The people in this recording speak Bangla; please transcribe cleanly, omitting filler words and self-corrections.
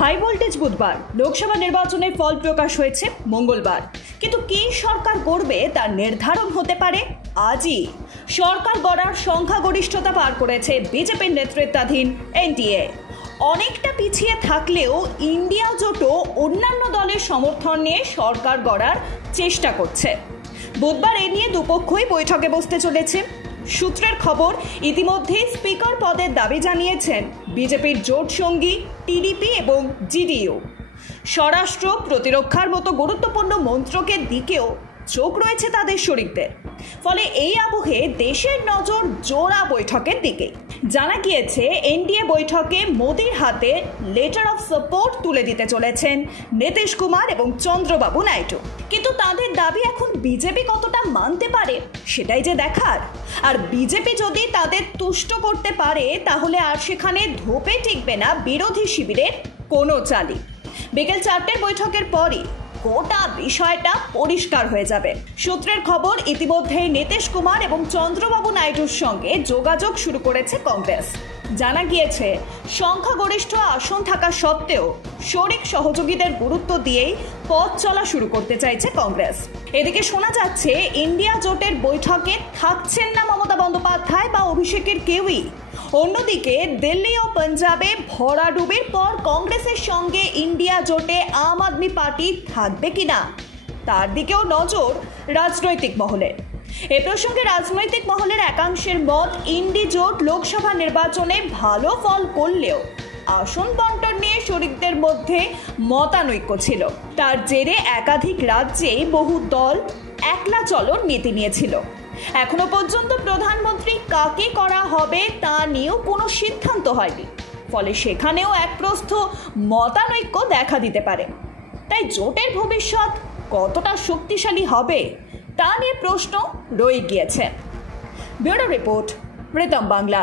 হাই ভোল্টেজ বুধবার লোকসভা নির্বাচনের ফল প্রকাশ হয়েছে মঙ্গলবার, কিন্তু কি সরকার গড়বে তার নির্ধারণ হতে পারে আজই। সরকার গড়ার সংখ্যাগরিষ্ঠতা পার করেছে বিজেপির নেতৃত্বাধীন এনডিএ। অনেকটা পিছিয়ে থাকলেও ইন্ডিয়া জোটও অন্যান্য দলের সমর্থন নিয়ে সরকার গড়ার চেষ্টা করছে। বুধবার এ নিয়ে দুপক্ষই বৈঠকে বসতে চলেছে। সূত্রের খবর, ইতিমধ্যে স্পিকার পদের দাবি জানিয়েছেন বিজেপির জোট সঙ্গী টিডিপি এবং জিডিইউ। স্বরাষ্ট্র, প্রতিরক্ষার মতো গুরুত্বপূর্ণ মন্ত্রকের দিকেও চোখ রয়েছে তাদের শরিকদের। ফলে এই আবহে দেশের নজর জোড়া বৈঠকের দিকে। জানা গিয়েছে এনডিএ বৈঠকে মোদির হাতে লেটার অফ সাপোর্ট তুলে দিতে চলেছেন নীতিশ কুমার এবং চন্দ্রবাবু নাইডু। কিন্তু তাদের দাবি এখন বিজেপি কতটা মানতে পারে সেটাই যে দেখার। আর বিজেপি যদি তাদের তুষ্ট করতে পারে তাহলে আর সেখানে ধোপে টিকবে না বিরোধী শিবিরের কোনো চালই। বিকেল 4টের বৈঠকের পরই গোটা বিষয়টা পরিষ্কার হয়ে যাবে। সূত্রের খবর, ইতিমধ্যেই নীতিশ কুমার এবং চন্দ্রবাবু নাইডুর সঙ্গে যোগাযোগ শুরু করেছে কংগ্রেস। জানা গিয়েছে সংখ্যাগরিষ্ঠ আসন থাকা সত্ত্বেও শরিক সহযোগীদের গুরুত্ব দিয়েই পথ চলা শুরু করতে চাইছে কংগ্রেস। এদিকে শোনা যাচ্ছে ইন্ডিয়া জোটের বৈঠকে থাকছেন না মমতা বন্দ্যোপাধ্যায় বা অভিষেকের কেউই। অন্যদিকে দিল্লি ও পাঞ্জাবে ভরাডুবির পর কংগ্রেসের সঙ্গে ইন্ডিয়া জোটে আম আদমি পার্টি থাকবে কিনা তার দিকেও নজর রাজনৈতিক মহলের। এ প্রসঙ্গে রাজনৈতিক মহলের একাংশের মত, ইন্ডি জোট লোকসভা নির্বাচনে ভালো ফল করলেও আসন বন্টন নিয়ে শরিকদের মধ্যে মতানৈক্য ছিল। তার জেরে একাধিক রাজ্যে বহু দল একলা চলন নীতি নিয়েছিল। এখনো পর্যন্ত প্রধানমন্ত্রী কাকে করা হবে তা নিয়েও কোনো সিদ্ধান্ত হয়নি। ফলে সেখানেও এক প্রস্থ মতানৈক্য দেখা দিতে পারে। তাই জোটের ভবিষ্যৎ কতটা শক্তিশালী হবে তা নিয়ে প্রশ্ন রয়ে গিয়েছে। Bureau report, Pritam Bangla.